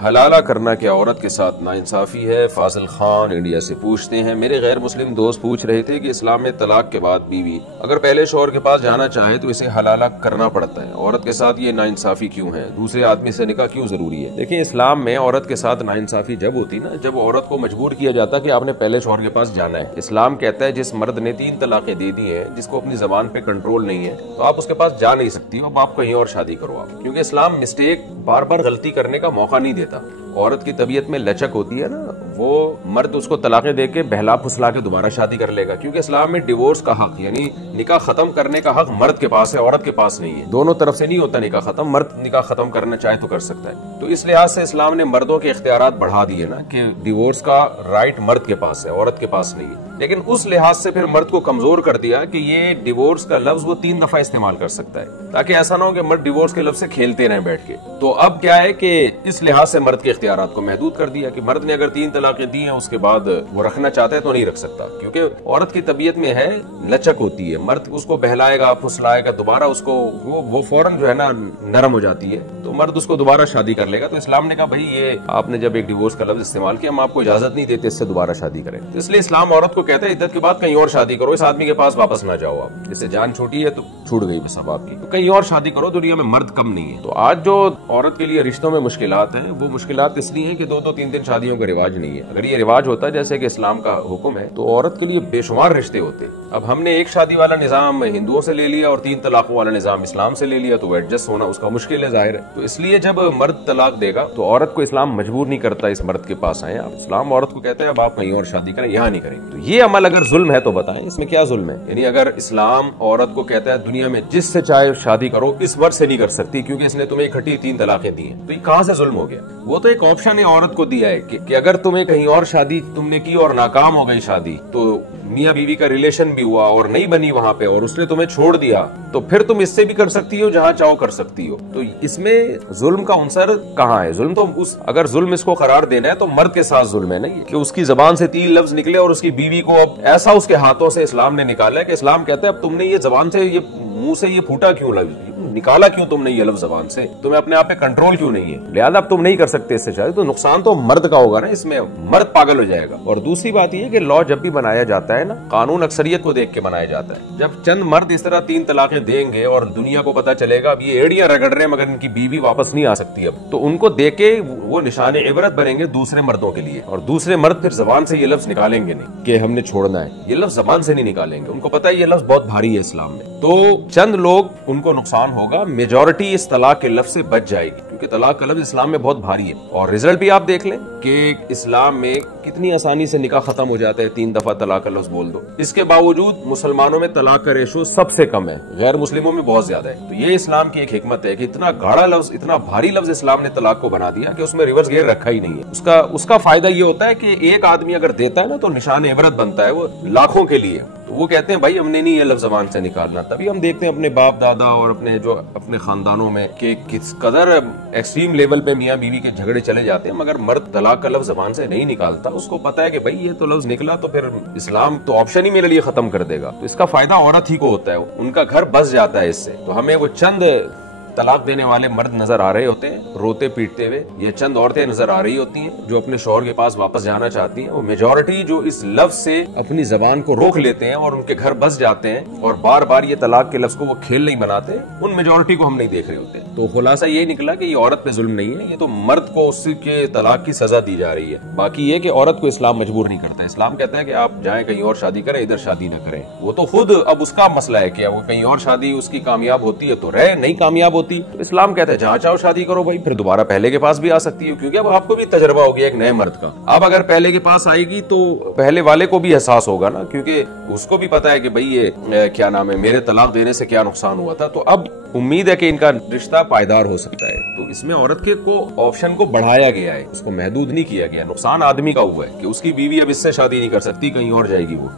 حلالہ کرنا کیا عورت کے ساتھ ناانصافی ہے؟ فاضل خان انڈیا سے پوچھتے ہیں۔ میرے غیر مسلم دوست پوچھ رہے تھے کہ اسلام میں طلاق کے بعد بیوی اگر پہلے شوہر کے پاس جانا چاہے تو اسے حلالہ کرنا پڑتا ہے، عورت کے ساتھ یہ ناانصافی کیوں ہے؟ دوسرے آدمی سے نکاح کیوں ضروری ہے؟ دیکھیں، اسلام میں عورت کے ساتھ ناانصافی جب ہوتی نا، جب عورت کو مجبور کیا جاتا کہ آپ نے پہلے شوہر کے پاس جانا ہے۔ اسلام کہتا ہے جس مرد نے 3 طلاقیں دے دی ہیں، جس کو اپنی زبان پہ کنٹرول نہیں ہے، تو آپ اس کے پاس جا نہیں سکتی، اب آپ کہیں اور شادی کرو آپ، کیونکہ اسلام مسٹیک بار بار غلطی کرنے کا موقع نہیں دیتا۔ عورت کی طبیعت میں لچک ہوتی ہے نا، وہ مرد اس کو طلاقیں دے کے بہلا پھسلا کے دوبارہ شادی کر لے گا، کیونکہ اسلام میں ڈیورس کا حق یعنی نکاح ختم کرنے کا حق مرد کے پاس ہے، عورت کے پاس نہیں ہے۔ دونوں طرف سے نہیں ہوتا نکاح ختم، مرد نکاح ختم کرنا چاہے تو کر سکتا ہے۔ تو اس لحاظ سے اسلام نے مردوں کے اختیارات بڑھا دیے نا کہ ڈیورس کا رائٹ مرد کے پاس ہے، عورت کے پاس نہیں ہے۔ لیکن اس لحاظ سے پھر مرد کو کمزور کر دیا کہ یہ ڈیورس کا لفظ وہ 3 دفعہ استعمال کر سکتا ہے، تاکہ ایسا نہ ہو کہ مرد ڈیورس کے لفظ سے کھیلتے رہیں بیٹھ کے۔ تو اب کیا ہے کہ اس لحاظ سے مرد کے اختیارات کو محدود کر دیا کہ مرد نے اگر 3 طلاقیں دی ہیں اس کے بعد وہ رکھنا چاہتا ہے تو نہیں رکھ سکتا، کیونکہ عورت کی طبیعت میں ہے لچک ہوتی ہے، مرد اس کو بہلائے گا پھسلائے گا، دوبارہ اس کو وہ فوراً جو ہے نا نرم ہو جاتی ہے، تو مرد اس کو دوبارہ شادی کر لے گا۔ تو اسلام نے کہا بھائی یہ آپ نے جب ایک ڈیورس کا لفظ استعمال کیا، ہم آپ کو اجازت نہیں دیتے اس سے دوبارہ شادی کریں۔ تو اس لیے اسلام عورت کو کہتا ہے عدت کے بعد کہیں اور شادی کرو، اس آدمی کے پاس واپس نہ جاؤ، آپ جس سے جان چھوٹی ہے تو چھوٹ گئی بس اب آپ کی، تو کہیں اور شادی کرو، دنیا میں مرد کم نہیں ہے۔ تو آج جو عورت کے لیے رشتوں میں مشکلات ہیں، وہ مشکلات اس لیے ہیں کہ 2-2 3-3 شادیوں کا رواج نہیں ہے۔ اگر یہ رواج ہوتا جیسے کہ اسلام کا حکم ہے تو عورت کے لیے بے شمار رشتے ہوتے۔ اب ہم نے ایک شادی والا نظام ہندوؤں سے لے لیا اور 3 طلاقوں والا نظام اسلام سے لے لیا، تو وہ ایڈجسٹ ہونا اس کا مشکل ہے، ظاہر ہے۔ تو اس لیے جب مرد طلاق دے گا تو عورت کو اسلام مجبور نہیں کرتا اس مرد کے پاس آئے آپ، اسلام عورت کو کہتا ہے اب آپ کہیں اور شادی کریں، یہاں نہیں کریں۔ تو یہ عمل اگر ظلم ہے تو بتائیں اس میں کیا ظلم ہے؟ یعنی اگر اسلام عورت کو کہتا ہے دنیا میں جس سے چاہے شادی کرو، اس مرد سے نہیں کر سکتی کیونکہ اس نے تمہیں اکٹھی 3 طلاقیں دی ہیں، تو یہ کہاں سے ظلم ہو گیا؟ وہ تو ایک آپشن ہے عورت کو دیا ہے کہ اگر تمہیں کہیں اور شادی تم نے کی اور ناکام ہو گئی شادی، تو میاں بیوی کا ریلیشن بھی ہوا اور نہیں بنی وہاں پہ اور اس نے تمہیں چھوڑ دیا، تو پھر تم اس سے بھی کر سکتی ہو، جہاں چاہو کر سکتی ہو۔ تو اس میں ظلم کا عنصر کہاں ہے؟ ظلم تو اگر ظلم اس کو قرار دینا ہے تو مرد کے ساتھ ظلم ہے نا، کہ اس کی زبان سے 3 لفظ نکلے اور اس کی بیوی کو اب ایسا اس کے ہاتھوں سے اسلام نے نکالا ہے کہ اسلام کہتا ہے اب تم نے یہ زبان سے یہ منہ سے یہ پھوٹا کیوں لفظ نکالا، کیوں تم نے یہ لفظ زبان سے، تمہیں اپنے آپ پہ کنٹرول کیوں نہیں ہے، لہذا اب تم نہیں کر سکتے اس سے شادی۔ تو نقصان تو مرد کا ہوگا نا، اس میں مرد پاگل ہو جائے گا۔ اور دوسری بات یہ کہ لا جب بھی بنایا جاتا ہے نا، قانون اکثریت کو دیکھ کے بنایا جاتا ہے۔ جب چند مرد اس طرح 3 طلاقیں دیں گے اور دنیا کو پتا چلے گا اب یہ ایڑیاں رگڑ رہے ہیں مگر ان کی بیوی واپس نہیں آ سکتی اب، تو ان کو دیکھ کے وہ نشان عبرت بنیں گے دوسرے مردوں کے لیے، اور دوسرے مرد پھر زبان سے یہ لفظ نکالیں گے نہیں کہ ہم نے چھوڑنا ہے، یہ لفظ زبان سے نہیں نکالیں گے، ان کو پتا ہے یہ لفظ بہت بھاری ہے اسلام میں۔ تو چند لوگ ان کو نقصان ہوگا، میجورٹی اس طلاق کے لفظ سے بچ جائے گی، کیونکہ طلاق کا لفظ اسلام میں بہت بھاری ہے۔ اور رزلٹ بھی آپ دیکھ لیں کہ اسلام میں کتنی آسانی سے نکاح ختم ہو جاتا ہے، 3 دفعہ طلاق کا لفظ بول دو۔ اس کے باوجود مسلمانوں میں طلاق کا ریشو سب سے کم ہے، غیر مسلموں میں بہت زیادہ ہے۔ تو یہ اسلام کی ایک حکمت ہے کہ اتنا گاڑا لفظ، اتنا بھاری لفظ اسلام نے طلاق کو بنا دیا کہ اس میں ریورس گیئر رکھا ہی نہیں ہے۔ اس کا فائدہ یہ ہوتا ہے کہ ایک آدمی اگر دیتا ہے نا تو نشان عبرت بنتا ہے وہ لاکھوں کے لیے۔ تو وہ کہتے ہیں بھائی ہم نے نہیں یہ لفظ زبان سے نکالنا۔ تبھی ہم دیکھتے ہیں اپنے باپ دادا اور اپنے خاندانوں میں کہ کس قدر ایکسٹریم لیول پہ میاں بیوی کے جھگڑے چلے جاتے ہیں، مگر مرد طلاق کا لفظ زبان سے نہیں نکالتا، اس کو پتا ہے کہ بھائی یہ تو لفظ نکلا تو پھر اسلام تو آپشن ہی میرے لیے ختم کر دے گا۔ تو اس کا فائدہ عورت ہی کو ہوتا ہے، ان کا گھر بس جاتا ہے اس سے۔ تو ہمیں وہ چند طلاق دینے والے مرد نظر آ رہے ہوتے ہیں روتے پیٹتے ہوئے، یہ چند عورتیں نظر آ رہی ہوتی ہیں جو اپنے شوہر کے پاس واپس جانا چاہتی ہیں، وہ میجورٹی جو اس لفظ سے اپنی زبان کو روک لیتے ہیں اور ان کے گھر بس جاتے ہیں اور بار بار یہ طلاق کے لفظ کو وہ کھیل نہیں بناتے، ان میجورٹی کو ہم نہیں دیکھ رہے ہوتے۔ تو خلاصہ یہ نکلا کہ یہ عورت پہ ظلم نہیں ہے، یہ تو مرد کو اس کے طلاق کی سزا دی جا رہی ہے۔ باقی یہ کہ عورت کو اسلام مجبور نہیں کرتا، اسلام کہتا ہے کہ آپ جائیں کہیں اور شادی کریں، ادھر شادی نہ کریں۔ وہ تو خود اب اس کا مسئلہ ہے کہ وہ کہیں اور شادی اس کی کامیاب ہوتی ہے تو رہے، نہیں کامیاب ہوتی تو اسلام کہتا ہے جہاں چاہو شادی کرو بھائی، پھر دوبارہ پہلے کے پاس بھی آ سکتی ہے، کیونکہ اب آپ کو بھی تجربہ ہو گیا ایک نئے مرد کا۔ اب اگر پہلے کے پاس آئے گی تو پہلے والے کو بھی احساس ہوگا نا، کیونکہ اس کو بھی پتا ہے کہ بھائی یہ کیا نام ہے، میرے طلاق دینے سے کیا نقصان ہوا تھا، تو اب امید ہے کہ ان کا رشتہ پائیدار ہو سکتا ہے۔ تو اس میں عورت کے کو آپشن کو بڑھایا گیا ہے، اس کو محدود نہیں کیا گیا۔ نقصان آدمی کا ہوا ہے کہ اس کی بیوی اب اس سے شادی نہیں کر سکتی، کہیں اور جائے گی وہ۔